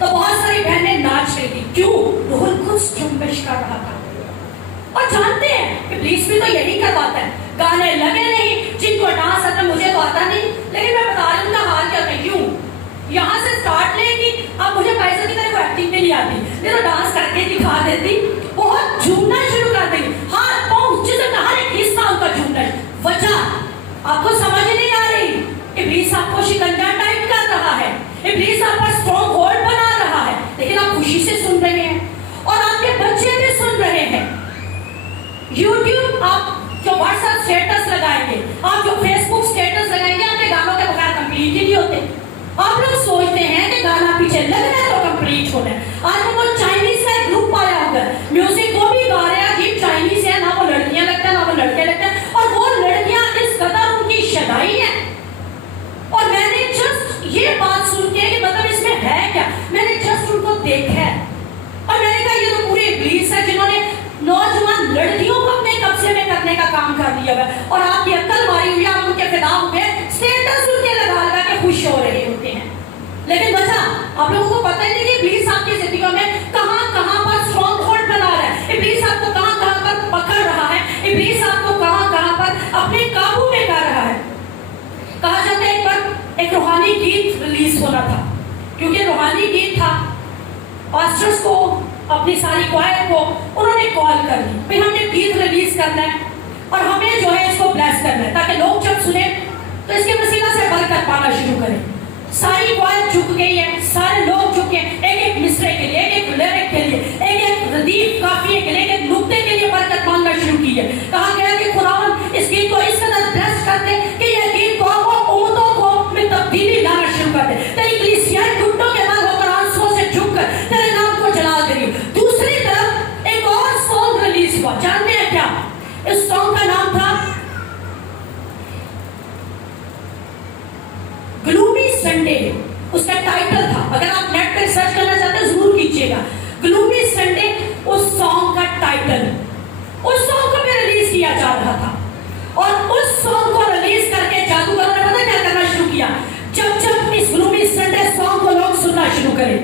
تو بہت ساری بہنیں ناچ رہی تھی. کیوں؟ روح القدس جنبش کر رہا تھا. اور جانتے ہیں ابلیس بھی تو یہی کرواتا ہے. گانے لگے نہیں، جن کو ڈانس آتا ہے، مجھے تو آتا نہیں، لیکن میں بتا رہی ہوں کا حال کیا ہے. کیوں؟ یہاں سے اسٹارٹ لے گی. اب مجھے پیسے کی طرف ایکٹنگ بھی نہیں آتی، میں تو ڈانس کر کے دکھا دیتی. بہت جھومنا شروع کر دیں گی. ہاں پاؤں جسے کہا ہے کس کا ان کا جھومنا ہے. وجہ آپ کو سمجھ نہیں آ رہی. ابلیس آپ کو شکنجا ٹائپ کر رہا ہے، ابلیس آپ پر اسٹرانگ ہولڈ بنا رہا ہے. لیکن آپ خوشی سے سن رہے ہیں اور آپ کے بچے بھی سن رہے ہیں. یوٹیوب آپ جو واٹس ایپ اسٹیٹس لگائیں گے، آپ جو فیس بک اسٹیٹس لگائیں گے، آپ کے گانوں کے بغیر کمپلیٹ ہی نہیں ہوتے. آپ لوگ سوچتے ہیں کہ گانا پیچھے لگنا ہے تو کمپلیٹ ہونا ہے. آج ہم وہ چائنیز کا ایک گروپ پایا ہوگا، میوزک وہ بھی گا رہے ہیں، یہ چائنیز ہے، نہ وہ لڑکیاں لگتا ہے نہ وہ لڑکے لگتے ہیں. اور وہ لڑکیاں اس قدر ان کی شدائی ہیں. اور میں نے جسٹ یہ بات سن کے کہ مطلب اس میں ہے کیا، میں نے جسٹ ان کو دیکھا ہے اور میں نے کہا یہ تو پورے ابلیس ہے جنہوں نے نوجوان لڑکیوں کو اپنے قبضے میں کرنے کا کام کر دیا ہے. اور آپ کی عقل ماری ہوئی، آپ ان کے فدا ہوئے، اسٹیٹس ان کے لگا لگا کے خوش ہو رہے ہوتے ہیں. لیکن وجہ آپ لوگوں کو پتہ ہی نہیں کہ ابلیس آپ کی زندگیوں میں کہاں کہاں پر اسٹرانگ ہولڈ بنا رہا ہے. ابلیس آپ کو کہاں کہاں پر پکڑ رہا ہے. ابلیس آپ کو کہاں کہاں پر اپنے قابو میں کر رہا ہے. کہا جاتا ہے ایک بار ایک روحانی گیت ریلیز ہونا تھا، کیونکہ روحانی گیت تھا. پاسٹرز کو، اپنی ساری کوائر کو انہوں نے کال کر لی، پھر ہم نے گیت ریلیز کرنا ہے اور ہمیں جو ہے اس کو بلیس کرنا ہے تاکہ لوگ جب سنیں تو اس کے وسیلہ سے برکت پانا شروع کریں. ساری کوائر جھک گئی ہے، سارے لوگ جھکے، ایک ایک مصرے کے لیے، ایک ایک لیرک کے لیے، ایک ایک ردیف قافیے کے لیے، ایک ایک نقطے کے لیے برکت مانگنا شروع کی ہے. کہا گیا کہ خداوند اس گیت کو اس قدر بلیس کر دے کہ یہ گیت کو امتوں کو میں تبدیلی لانا شروع کر دے. تیری کلیسیائی گھٹنوں کے بعد ہو کر آنسوؤں سے جھک کر تیرے نام کو جلا دے گی. دوسری طرف ایک اور سانگ ریلیز ہوا. جانتے ہیں کیا؟ اس سانگ کا نام تھا گلومی سنڈے. اس کا ٹائٹل تھا، اگر آپ نیٹ پہ سرچ کرنا چاہتے ہیں ضرور کیجیے گا، گلومی سنڈے اس سانگ کا ٹائٹل. اس سانگ کو بھی ریلیز کیا جا رہا تھا اور اس سانگ کو ریلیز کر کے جادوگروں نے پتہ کیا کرنا شروع کیا. جب جب اس گلومی سنڈے سانگ کو لوگ سننا شروع کریں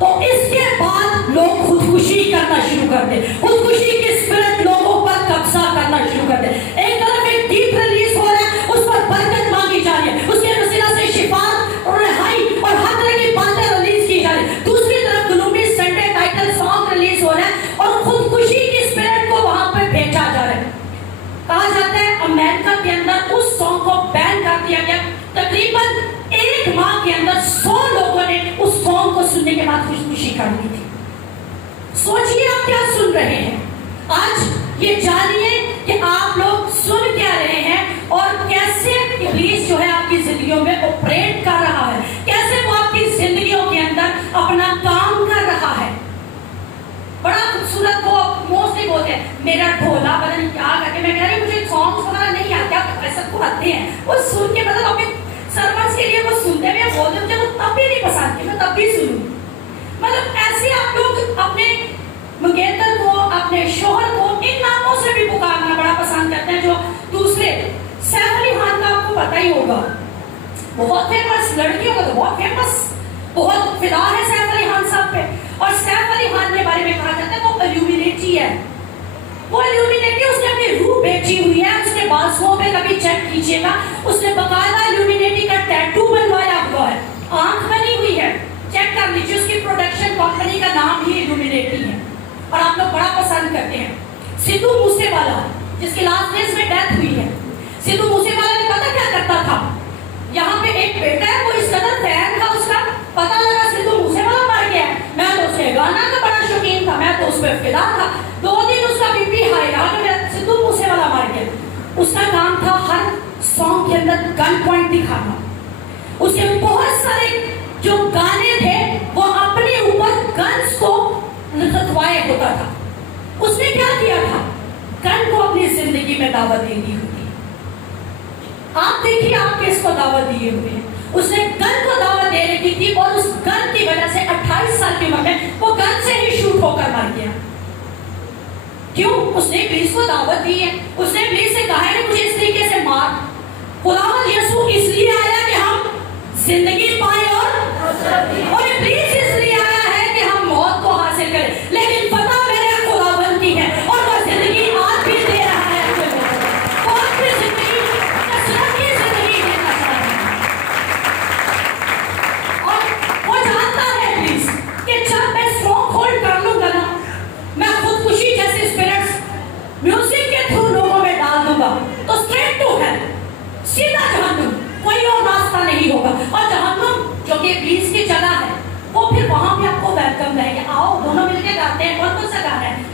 تو اس کے بعد لوگ خودکشی کرنا شروع کر دیں. خودکشی کی اسپرٹ لوگوں پر قبضہ کرنا شروع کر دیں. ایک طرف ایک گیت ریلیز ہو رہا ہے، اس پر برکت مانگی جا رہی ہے، اس کے وسیلہ سے شفا اور رہائی اور ہر طرح کی باتیں ریلیز کی جا رہی ہیں. دوسری طرف gloomy Sunday title song release ہو رہا ہے اور خودکشی کی اسپرٹ کو وہاں پہ بھیجا جا رہا ہے. کہا جاتا ہے امریکہ کے اندر اس سانگ کو بین کر دیا گیا. تقریباً ایک ماہ کے اندر 100 لوگوں نے اس سانگ کو سننے کے بعد خودکشی کر لی تھی. سوچئے آپ کیا سن رہے ہیں. آج یہ جانیے کہ آپ لوگ سن کیا رہے ہیں اور کیسے ابلیس جو ہے آپ کی زندگیوں میں آپریٹ کر رہا ہے، کیسے وہ آپ کی زندگیوں کے اندر اپنا کام کر رہا ہے. بڑا خوبصورت وہ موسٹلی بولتے ہیں میرا ڈھولا پتہ نہیں کیا کر کے. میں کہہ رہی ہوں مجھے سانگس وغیرہ نہیں آتے، آپ سب کو آتے ہیں، وہ سن کے مطلب اپنے سرورز کے لیے وہ سنتے ہوئے بولتے مجھے وہ تب بھی نہیں پسند کی، میں تب بھی سنوں. مطلب ایسے آپ لوگ اپنے منگیتر کو، اپنے شوہر کو ان ناموں سے بھی پکارنا بڑا پسند کرتے ہیں جو دوسرے. سیف علی خان کا آپ کو پتہ ہی ہوگا، بہت فیمس، لڑکیوں کا تو بہت فیمس، بہت فدا ہے سیف علی خان صاحب پہ. اور سیف علی خان کے بارے میں کہا جاتا ہے وہ الومینیٹی ہے. وہ الومینیٹی اس نے اپنی روح بیچی ہوئی ہے. اس کے بازوؤں پہ کبھی چیک کیجیے گا، اس نے باقاعدہ الومینیٹی کا ٹیٹو بنوایا ہوا ہے، آنکھ بنی ہوئی ہے. چیک کر لیجیے، اس کی پروڈکشن کمپنی کا نام ہی الومینیٹی ہے اور آپ لوگ بڑا پسند کرتے ہیں. سدھو موسے والا جس کی لاسٹ ڈیز میں ڈیتھ ہوئی ہے، سدھو موسے والا نے پتہ کیا کرتا تھا. یہاں پہ ایک بیٹا ہے، وہ اس قدر فین تھا اس کا، پتہ لگا سدھو موسے والا مر گیا. میں تو اس کے گانا کا بڑا شوقین تھا، میں تو اس پہ فدا تھا. 2 دن اس کا بی پی ہائی رہا کہ میرا سدھو موسے والا مر گیا. اس کا کام تھا ہر سانگ کے اندر گن پوائنٹ دکھانا. اس کے بہت سارے جو گانے تھے وہ اپنے اوپر گنز کو لکھوائے ہوتا تھا. اس نے کیا کیا تھا؟ گن کو اپنی زندگی میں دعوت دینی ہوتی. آپ دیکھیے آپ کس کو دعوت دیے ہوئے ہیں. اس نے گن کو دعوت دے رکھی تھی اور اس گن کی وجہ سے 28 سال کی عمر میں وہ گن سے ہی شوٹ ہو کر مر گیا. کیوں؟ اس نے ابلیس کو دعوت دی ہے. اس نے ابلیس سے کہا ہے کہ مجھے اس طریقے سے مار. خداوند یسوع اس لیے آیا کہ ہم زندگی پائیں اور ابلیس اس لیے آیا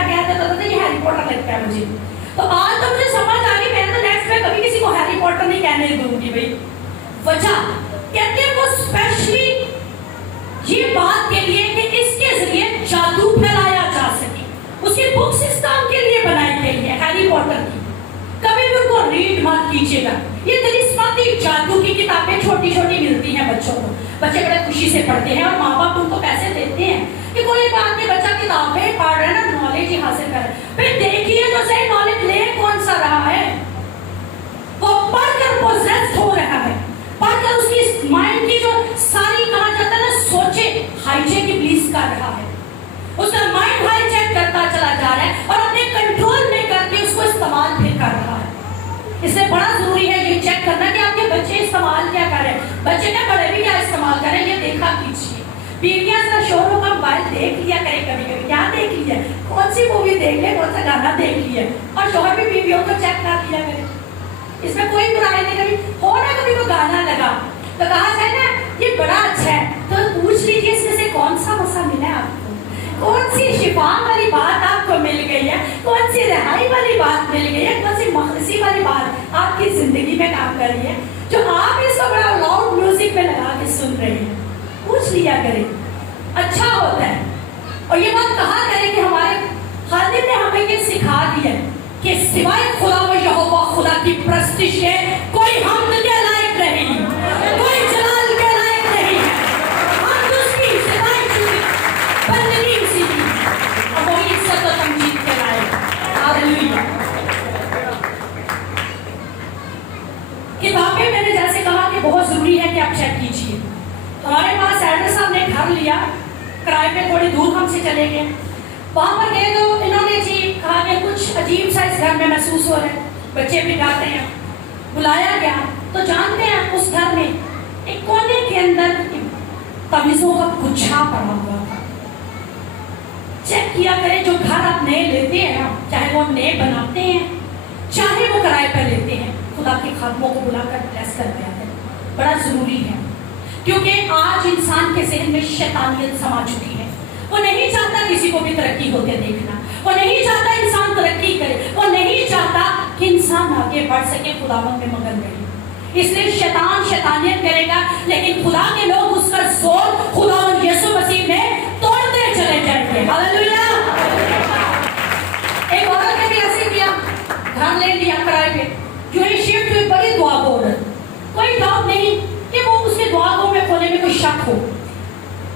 بیٹا کہہ دیتا تھا یہ ہیری پوٹر لگتا ہے مجھے. تو آج تو مجھے سمجھ آ رہی, میں تو نیکسٹ میں کبھی کسی کو ہیری پوٹر نہیں کہنے دوں گی بھائی. وجہ کہتے ہیں وہ اسپیشلی یہ بات کے لیے کہ اس کے ذریعے جادو پھیلایا جا سکے. اس کی بکس اس کام کے لیے بنائی گئی ہے ہیری پوٹر کی. کبھی بھی ان کو ریڈ مت کیجیے گا. یہ تلسماتی جادو کی کتابیں چھوٹی چھوٹی ملتی ہیں بچوں کو, بچے بڑے خوشی سے پڑھتے ہیں اور ماں باپ ان کو پیسے دیتے ہیں کہ کوئی بات نہیں بچہ کتابیں پڑھ رہا ہے نا, نالج ہی حاصل کر رہا ہے. پھر دیکھیے تو صحیح نالج لے کون سا رہا ہے. وہ پڑھ کر پوزیس ہو رہا ہے, پڑھ کر اس کی مائنڈ کی جو ساری کہا جاتا ہے نا سوچے ہائی جیک ابلیس کر رہا ہے. اس کا مائنڈ ہائی جیک کرتا چلا جا رہا ہے اور اپنے کنٹرول میں کر کے اس کو استعمال پھر کر رہا ہے. اس لیے بڑا ضروری ہے یہ چیک کرنا کہ آپ کے بچے استعمال کیا کر رہے ہیں, بچے کیا بڑے بھی کیا استعمال کر رہے ہیں, یہ دیکھا کیجیے. بیویاں ذرا شوہروں کا موبائل دیکھ لیا کرے کبھی کبھی, کیا دیکھ لیا, کون سی مووی دیکھ لیا, کون سا گانا دیکھ لیا, اور شوہر بھی بیویوں کو چیک کر لیا کرے. اس میں کوئی برائی نہیں. کبھی ہو نا کبھی کوئی گانا لگا تو کہا جائے نا یہ بڑا اچھا ہے, تو پوچھ لیجیے اس میں سے کون سا مسا ملا ہے آپ کو, کون سی شفا والی بات آپ کو مل گئی ہے, کون سی رہائی والی بات مل گئی ہے, کون سی مخلصی والی بات آپ کی زندگی میں کام کر رہی ہے, جو آپ اس کو بڑا لاؤڈ میوزک میں لگا کے سن رہے ہیں. پوچھ لیا کریں, اچھا ہوتا ہے. اور یہ بات کہا کریں کہ ہمارے خادم نے ہمیں یہ سکھا دیا کہ سوائے خدا و یہوہ خدا کی پرستش ہے کوئی حمد کے لائق نہیں, کوئی جلال کے لائق نہیں ہے. ہم اس کی سوائے بندگی اسی کی, اور وہی عزت و تمجید کے لائق. ہاللیلویا. کتابیں میں نے جیسے کہا کہ بہت ضروری ہے کہ آپ چیک کیجیے. ہمارے پاس ایڈریس صاحب نے گھر لیا, کرائے پہ تھوڑی دور ہم سے چلے گئے. وہاں پر گئے تو انہوں نے جی کہا کہ کچھ عجیب سا اس گھر میں محسوس ہو رہا ہے, بچے بھی ڈاکتے ہیں. بلایا گیا تو جانتے ہیں اس گھر میں ایک کونے کے اندر تعویذوں کا گچھا پڑا ہوا تھا. چیک کیا کریں جو گھر آپ نئے لیتے ہیں نا, چاہے وہ نئے بناتے ہیں چاہے وہ کرائے پر لیتے ہیں, خدا کے خادموں کو بلا کر بلیس کر کے آتے ہیں. بڑا ضروری ہے کیونکہ آج انسان کے ذہن میں شیطانیت سما چکی ہے. وہ نہیں چاہتا کسی کو بھی ترقی ہوتے دیکھنا, وہ نہیں چاہتا انسان ترقی کرے, وہ نہیں چاہتا کہ انسان آگے بڑھ سکے خداوند میں مگن رہے. اس لیے شیطان شیطانیت کرے گا, لیکن خدا کے لوگ اس کا زور خداوند یسوع مسیح میں توڑتے چلے جائیں گے. ہاللیلویا. ایک عورت نے بھی ایسے کیا, گھر لے لیا کرائے پہ, جو یہ شفٹ ہوئی بڑی دعا گو عورت, کوئی ڈاؤٹ نہیں کہ وہ اس کے دعا گو میں کھونے میں کوئی شک ہو.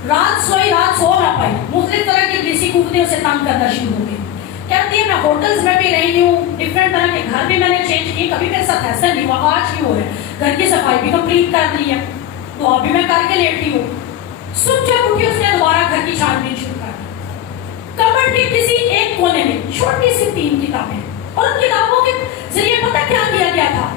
رات سوئی, رات سو نہ پائی, مختلف طرح کی ابلیسی قوتیں اسے تنگ کرنا شروع ہو گئی. کہتی ہے میں ہوٹلز میں بھی رہی ہوں, ڈفرینٹ طرح کے گھر بھی میں نے چینج کیے, کبھی میرے ساتھ ایسا نہیں ہوا, آج بھی ہو رہا ہے. گھر کی صفائی بھی کمپلیٹ کر لی ہے, دعا بھی میں کر کے لیٹی ہوں. صبح جب اٹھی اس نے دوبارہ گھر کی چھان بین شروع کر دی. کمر کے کسی ایک کونے میں چھوٹی سی 3 کتابیں, اور ان کتابوں کے ذریعے پتہ کیا کیا گیا تھا,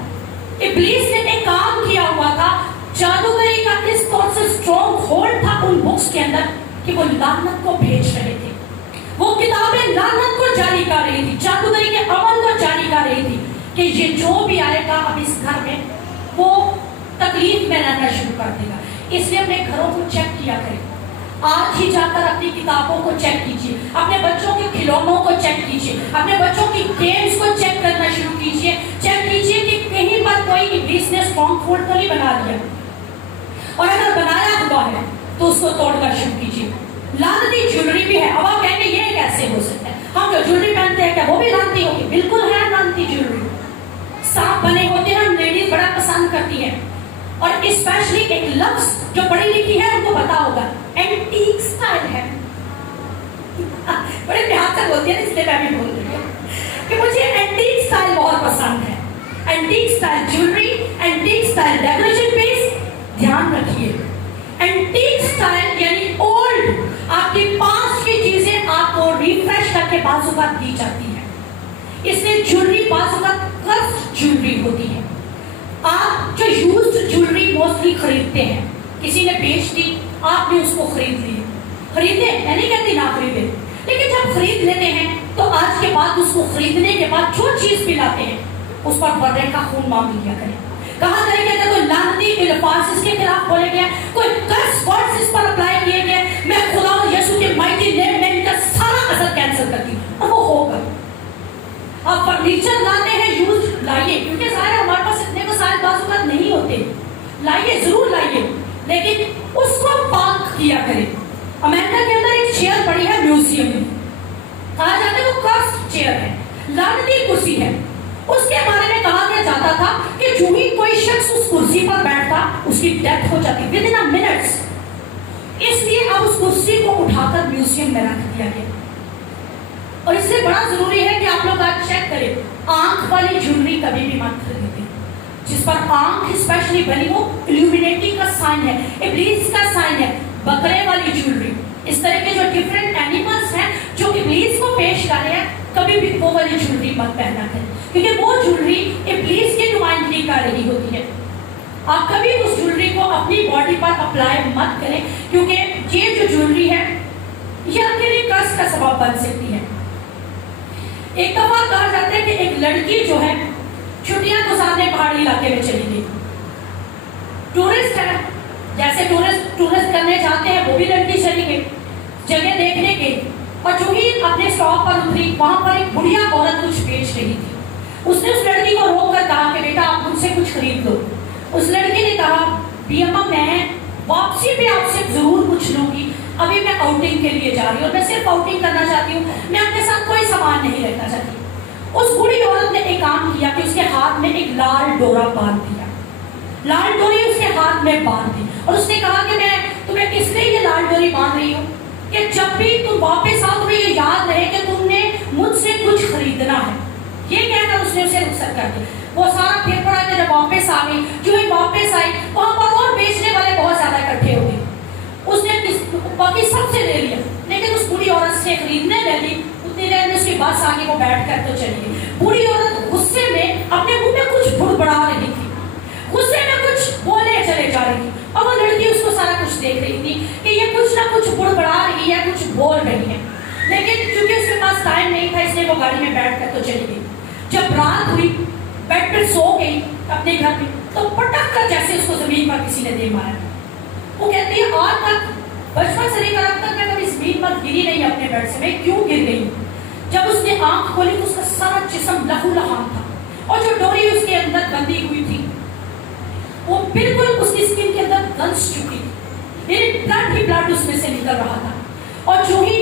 ابلیس نے ایک کام کیا ہوا تھا. جادوگری کا اس طور سے اسٹرانگ ہولڈ تھا ان بکس کے اندر کہ وہ لعنت کو بھیج رہے تھے. وہ کتابیں لعنت کو جاری کر رہی تھی, جادوگری کے عمل کو جاری کر رہی تھی کہ یہ جو بھی آئے گا اب اس گھر میں وہ تکلیف میں رہنا شروع کر دے گا. اس لیے اپنے گھروں کو چیک کیا کریں. آج ہی جا کر اپنی کتابوں کو چیک کیجیے, اپنے بچوں کے کھلونوں کو چیک کیجیے, اپنے بچوں کی گیمز کو چیک کرنا شروع کیجیے. چیک کیجیے کہ کہیں پر کوئی ابلیس نے اسٹرانگ ہولڈ تو نہیں بنا لیا, اور اگر بنایا ہوا ہے تو اس کو توڑنا شروع کیجیے. لعنتی جیولری بھی ہے. اب آپ کہیں گے یہ کیسے ہو سکتا ہے, ہم جو جیولری پہنتے ہیں کیا وہ بھی لعنتی ہوگی؟ بالکل ہے لعنتی جیولری. سانپ بنے ہوتے ہیں, لیڈیز بڑا پسند کرتی ہیں. اور اسپیشلی ایک لفظ جو پڑھی لکھی ہے ان کو پتا ہوگا, اینٹیک سٹائل ہے. بڑے پیار سے بولتی ہیں, اس لیے میں بھی بول رہی ہوں کہ مجھے اینٹیک سٹائل بہت پسند ہے. Antique style jewellery, antique style decoration piece, دھیان رکھیے. اینٹیک سٹائل یعنی اولڈ, آپ کے پاس کی چیزیں آپ کو ریفریش کر کے بعض اوقات دی جاتی ہیں. اس لیے جیولری بعض اوقات کرس جیولری ہوتی ہے. آپ جو یوزڈ جیولری موسٹلی خریدتے ہیں, کسی نے بیچ دی, آپ نے اس کو خرید لی. خریدے, میں نہیں کہتی نہ خریدے, لیکن جب خرید لیتے ہیں تو آج کے بعد اس کو خریدنے کے بعد جو چیز بھی لاتے ہیں اس پر برے کا خون مانگ لیا کریں. کہا کریں کہ اگر کوئی لعنتی الفاظ اس کے خلاف بولے گیا, کوئی کرس ورڈز اس پر اپلائی کیے گئے, میں خدا و یسوع کے مائٹی نیم میں ان کا سارا اثر کینسل کرتی ہوں, اور وہ آپ فرنیچر لاتے ہیں یوز لائیے، کیونکہ ظاہر ہے ہمارے پاس اتنے وسائل بعض اوقات نہیں ہوتے، لائیے ضرور لائیے، لیکن اس کو پاک کیا کریں۔ امریکہ کے اندر ایک چیئر پڑی ہے میوزیم میں، کہا جاتا ہے وہ کرسڈ چیئر ہے، لعنتی کرسی ہے۔ اس کے بارے میں کہا گیا جاتا تھا کہ جو ہی کوئی شخص اس کرسی پر بیٹھتا اس کی ڈیتھ ہو جاتی ود ان منٹس، اس لیے اب اس کرسی کو اٹھا کر میوزیم میں رکھ دیا گیا۔ اور اس سے بڑا ضروری ہے کہ آپ لوگ آج چیک کریں، آنکھ والی جویلری کبھی بھی مت خریدیں جس پر آنکھ اسپیشلی بنی ہو، الومینیٹی کا سائن ہے، ابلیس کا سائن ہے۔ بکرے والی جویلری، اس طرح کے جو ڈفرینٹ اینیملز ہیں جو ابلیس کو پیش کر رہے ہیں، کبھی بھی وہ والی جویلری مت پہنا کریں، کیونکہ وہ جویلری ابلیس کی نمائندگی کر رہی ہوتی ہے۔ آپ کبھی اس جویلری کو اپنی باڈی پر اپلائی مت کریں، کیونکہ یہ جو جویلری ہے یہ آپ کے لیے قرض کا سبب بن سکتی ہے۔ ایک دفعہ کہا جاتا ہے کہ ایک لڑکی جو ہے چھٹیاں گزارنے پہاڑی علاقے میں چلی گئی، ٹورسٹ ہے، جیسے ٹورسٹ کرنے جاتے ہیں وہ بھی لڑکی چلی گئی، جگہ دیکھنے گئی، اور جو ہی اپنے اسٹاپ پر اتری وہاں پر ایک بڑھیا عورت کچھ بیچ رہی تھی۔ اس نے اس لڑکی کو روک کر کہا کہ بیٹا آپ مجھ سے کچھ خرید لو۔ اس لڑکی نے کہا بیما میں واپسی پہ آپ سے ضرور کچھ لوں گی، ابھی میں آؤٹنگ کے لیے جا رہی ہوں اور میں صرف آؤٹنگ کرنا چاہتی ہوں، میں اپنے ساتھ کوئی سامان نہیں رکھنا چاہتی۔ اس بوڑھی عورت نے ایک کام کیا کہ اس کے ہاتھ میں ایک لال ڈورا باندھ دیا، لال ڈوری اس کے ہاتھ میں باندھ دی، اور اس نے کہا کہ میں تمہیں کس لیے یہ لال ڈوری باندھ رہی ہوں کہ جب بھی تم واپس آؤ تمہیں یہ یاد رہے کہ تم نے مجھ سے کچھ خریدنا ہے۔ یہ کہہ کر اس نے اسے رخصت کر دی۔ وہ سارا پھر پڑا کہ جب واپس آ گئی، جو ہی واپس آئی وہاں پر اور بیچنے والے بہت زیادہ اکٹھے ہو گئے۔ اس نے باقی سب سے لے لیا، لیکن اس بوڑھی عورت سے خریدنے لگی، اتنی دیر میں اس کی بس آگے وہ بیٹھ کر تو چلی گئی۔ بوڑھی عورت غصے میں اپنے منہ میں کچھ بڑبڑا رہی تھی، غصے میں کچھ بولے چلے جا رہی تھی، اور وہ لڑکی اس کو سارا کچھ دیکھ رہی تھی کہ یہ کچھ نہ کچھ بڑبڑا رہی ہے، کچھ بول رہی ہے، لیکن چونکہ اس کے پاس ٹائم نہیں تھا اس لیے وہ گاڑی میں بیٹھ کر تو چلی گئی۔ جب رات ہوئی بیڈ پر سو گئی اپنے گھر میں، تو پٹک کر جیسے اس کو زمین پر کسی نے دے مارا۔ وہ کہتی ہے آج تک بچپن سے لے کر اب تک میں کبھی زمین پر گری نہیں اپنے بیڈ سے، میں کیوں گر گئی؟ جب اس نے آنکھ کھولی تو اس کا سارا جسم لہو لہان تھا، اور جو ڈوری اس کے اندر بندھی ہوئی تھی وہ بالکل اس کی اسکن کے اندر دھنس چکی تھی، یعنی بلڈ ہی بلڈ اس میں سے نکل رہا تھا۔ اور جو ہی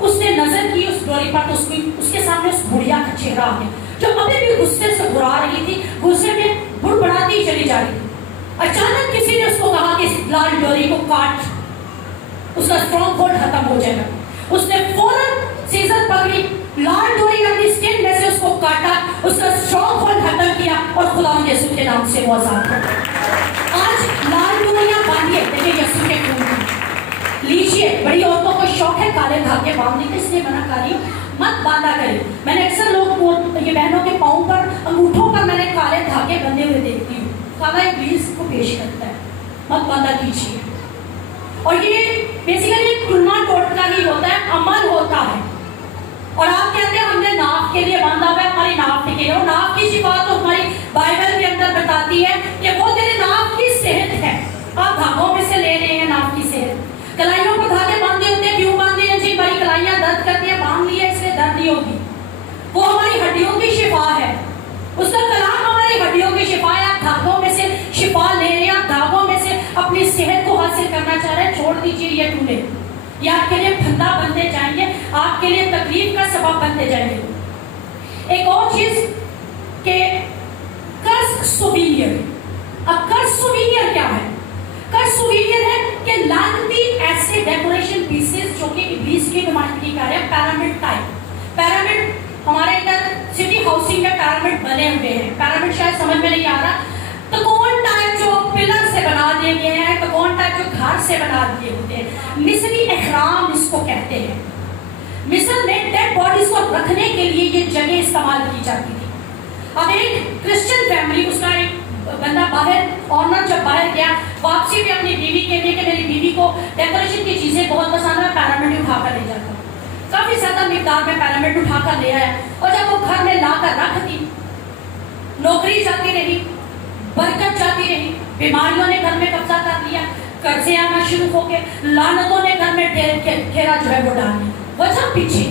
اس نے نظر کی اس ڈوری پر تو اس کے سامنے اس بڑھیا کا چہرہ آ گیا، جو ابھی بھی غصے سے گھبرا رہی تھی، غصے میں بڑبڑاتی چلی جا رہی تھی۔ اچانک کسی نے اس کو کہا کہ اس لال ڈوری کو کاٹ، اس کا اسٹرانگ ہولڈ ختم ہو جائے گا۔ اس نے فوراً سیزر پکڑی، لال ڈوری اپنی اسکن میں سے اس کو کاٹا، اس کا اسٹرانگ ہولڈ ختم کیا، اور خدا یسوع کے نام سے وہ آزاد ہو گیا۔ آج لال ڈوریاں باندھیے، دیکھیں یسوع کے خون کی لیجیے۔ بڑی عورتوں کو شوق ہے کالے دھاگے باندھنے کا، اس لیے منع کر رہی ہوں مت باندھا کریں۔ میں نے اکثر لوگ یہ بہنوں کے پاؤں پر انگوٹھوں پر میں نے کالے دھاگے بندھے ہوئے دیکھتی ہوں، کالا ابلیس کو پیش کرتا ہے، مت باندھا کیجیے۔ اور یہ بیسیکلی ٹلنا ٹوٹنا ہی ہوتا ہے، عمل ہوتا ہے۔ اور آپ کہتے ہیں ہم نے ناف کے لیے باندھا ہوا ہے، ہماری ناف ٹکے ہے، اور ناف کی شفا تو ہماری بائبل کے اندر بتاتی ہے کہ وہ تیرے ناف کی صحت ہے۔ آپ دھاگوں میں سے لے رہے ہیں ناف کی صحت۔ کلائیوں پر دھاگے باندھے ہوتے ہیں، کیوں باندھے ہیں؟ جی ہماری کلائیاں درد کرتی ہیں، باندھ لیے اس لیے درد نہیں ہوگی۔ وہ ہماری ہڈیوں کی شفا ہے، اس کا کلام ہماری ہڈیوں کی شفا ہے۔ آپ دھاگوں میں سے شفا لے رہے ہیں، آپ دھاگوں میں سے اپنی صحت کو حاصل کرنا چاہ رہے ہیں، چھوڑ دیجیے یہ ٹولے، یہ آپ کے لیے پھندا بنتے جائیں گے، آپ کے لیے تکلیف کا سبب بنتے جائیں گے۔ ایک اور چیز کہ قرض سووینیر۔ اب قرض سووینیر کیا ہے؟ قرض سووینیر ہے کہ لعنتی ایسے ڈیکوریشن پیسز جو کہ ابلیس کی نمائندگی کر رہے ہیں، پیرامڈ ٹائپ۔ پیرامڈ ہمارے ادھر سٹی ہاؤسنگ میں پیرامڈ بنے ہوئے ہیں، پیرامڈ شاید سمجھ میں نہیں آ رہا، تکون ٹائپ جو پلر سے بنا دیے گئے ہیں، تکون ٹائپ جو گھر سے بنا دیے ہوتے ہیں، مصری احرام اس کو کہتے ہیں۔ مصر میں ڈیڈ باڈیز کو رکھنے کے لیے یہ جگہ استعمال کی جاتی تھی۔ اب ایک کرسچن فیملی، اس کا ایک بندہ باہر، آنر جب باہر گیا واپسی بھی اپنی بیوی کے لیے کہ میری بیوی کو ڈیکوریشن کی چیزیں بہت پسند ہے، پیرامڈ اٹھا کر لے جاتا، کافی زیادہ مقدار میں پیرامڈ اٹھا کر لے آیا، اور جب وہ گھر میں لا کر رکھ دی، نوکری جاتی رہی، برکت جاتی رہی، بیماریوں نے گھر میں قبضہ کر لیا، قرضے آنا شروع ہو گئے، لعنتوں نے گھر میں گھیرا جو ہے وہ ڈال دیا۔ وجہ پیچھے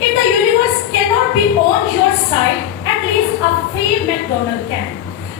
if the universe cannot be on your side, at least a free McDonald can।